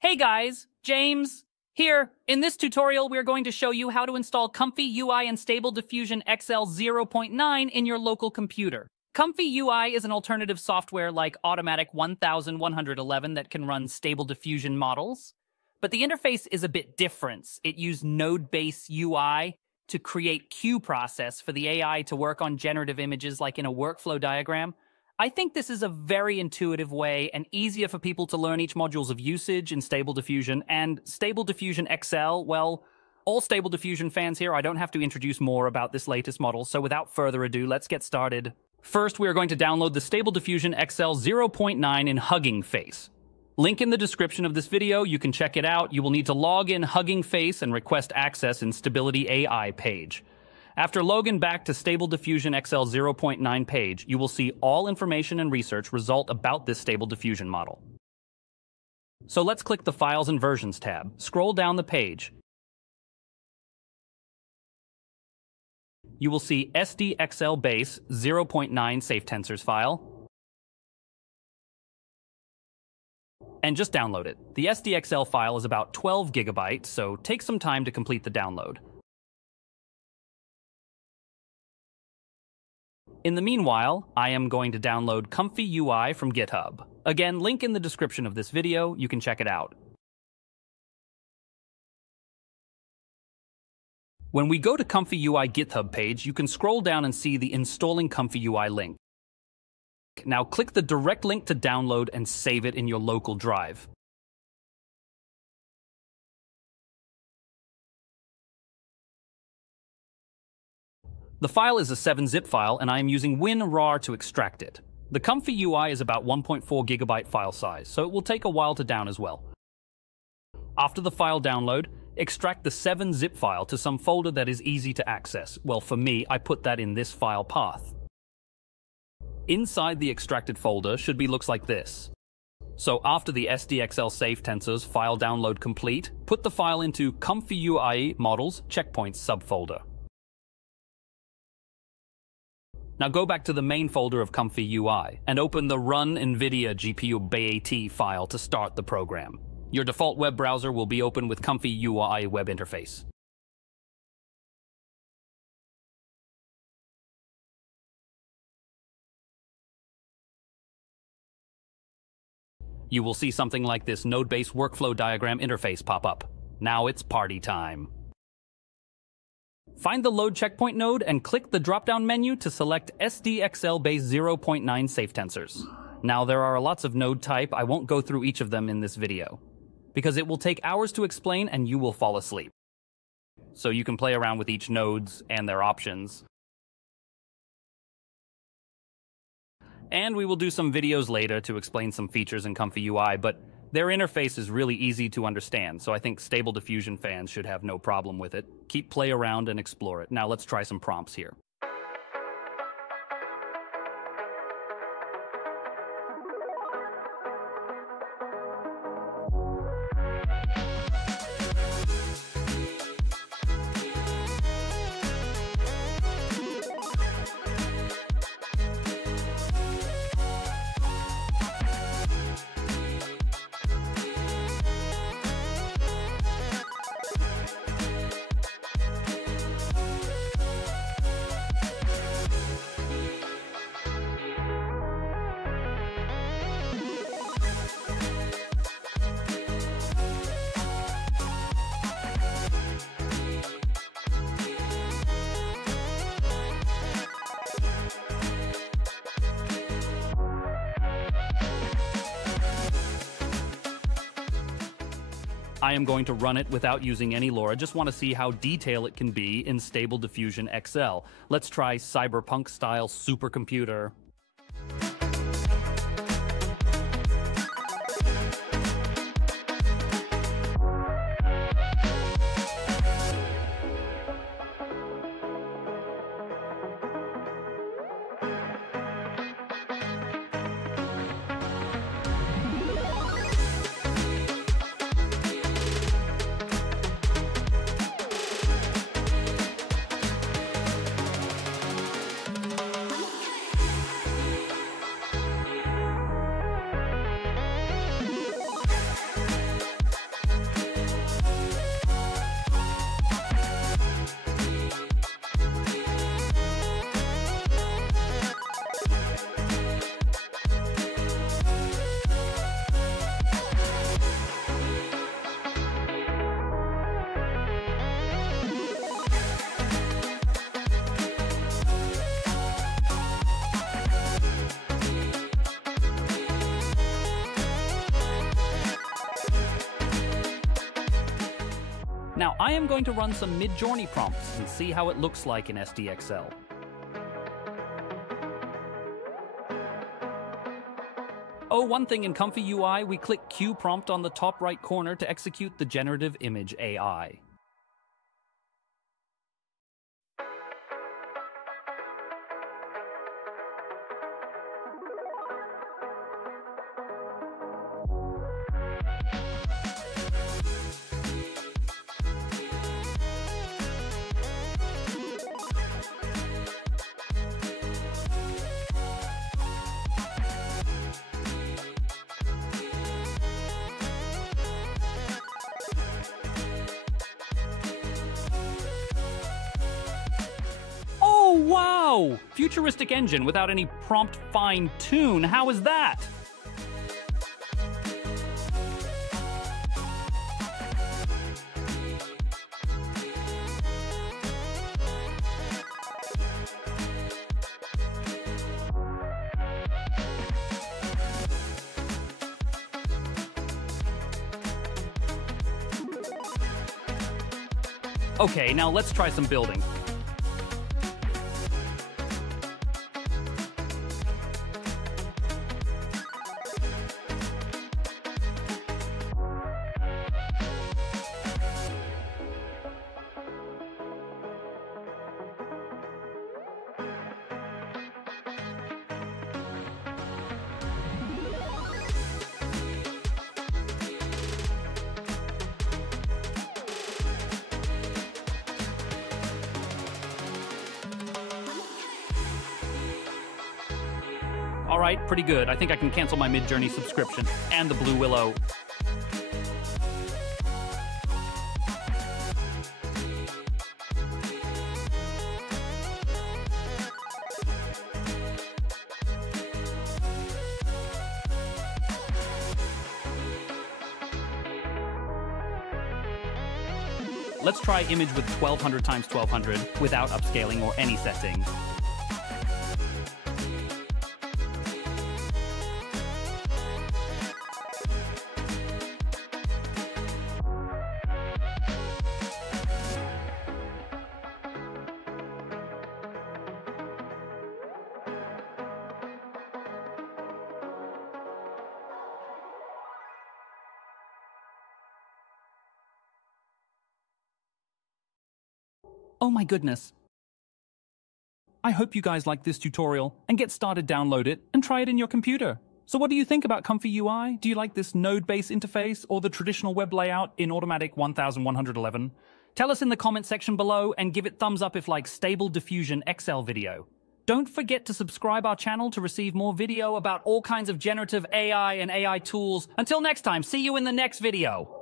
Hey guys, James here. In this tutorial, we're going to show you how to install ComfyUI and Stable Diffusion XL 0.9 in your local computer. ComfyUI is an alternative software like Automatic 1111 that can run Stable Diffusion models, but the interface is a bit different. It used node-based UI to create queue process for the AI to work on generative images like in a workflow diagram. I think this is a very intuitive way and easier for people to learn each modules of usage in Stable Diffusion. And Stable Diffusion XL, well, all Stable Diffusion fans here, I don't have to introduce more about this latest model, so without further ado, let's get started. First, we are going to download the Stable Diffusion XL 0.9 in Hugging Face. Link in the description of this video, you can check it out. You will need to log in Hugging Face and request access in Stability AI page. After logging back to Stable Diffusion XL 0.9 page, you will see all information and research result about this Stable Diffusion model. So let's click the Files and Versions tab. Scroll down the page. You will see SDXL base 0.9 Safetensors file. And just download it. The SDXL file is about 12 gigabytes, so take some time to complete the download. In the meanwhile, I am going to download ComfyUI from GitHub. Again, link in the description of this video, you can check it out. When we go to ComfyUI GitHub page, you can scroll down and see the Installing ComfyUI link. Now click the direct link to download and save it in your local drive. The file is a 7-zip file, and I am using WinRAR to extract it. The ComfyUI is about 1.4 gigabyte file size, so it will take a while to down as well. After the file download, extract the 7-zip file to some folder that is easy to access. Well, for me, I put that in this file path. Inside the extracted folder looks like this. So after the SDXL Safetensors file download complete, put the file into ComfyUI Models Checkpoints subfolder. Now go back to the main folder of ComfyUI and open the Run NVIDIA GPU BAT file to start the program. Your default web browser will be open with ComfyUI web interface. You will see something like this node-based workflow diagram interface pop up. Now it's party time. Find the Load Checkpoint node and click the drop-down menu to select SDXL base 0.9 Safetensors. Now there are lots of node type. I won't go through each of them in this video, because it will take hours to explain and you will fall asleep. So you can play around with each nodes and their options. And we will do some videos later to explain some features in ComfyUI, but their interface is really easy to understand, so I think Stable Diffusion fans should have no problem with it. Keep play around and explore it. Now let's try some prompts here. I am going to run it without using any lore. I just want to see how detailed it can be in Stable Diffusion XL. Let's try cyberpunk-style supercomputer. Now I am going to run some mid-journey prompts and see how it looks like in SDXL. Oh, one thing in ComfyUI, we click Q prompt on the top right corner to execute the generative image AI. Oh, wow! Futuristic engine without any prompt fine-tune. How is that? Okay, now let's try some building. All right, pretty good. I think I can cancel my Midjourney subscription and the Blue Willow. Let's try image with 1200 times 1200 without upscaling or any settings. Oh my goodness. I hope you guys like this tutorial and get started, download it, and try it in your computer. So what do you think about ComfyUI? Do you like this node-based interface or the traditional web layout in Automatic 1111? Tell us in the comment section below and give it thumbs up if like Stable Diffusion XL video. Don't forget to subscribe our channel to receive more video about all kinds of generative AI and AI tools. Until next time, see you in the next video.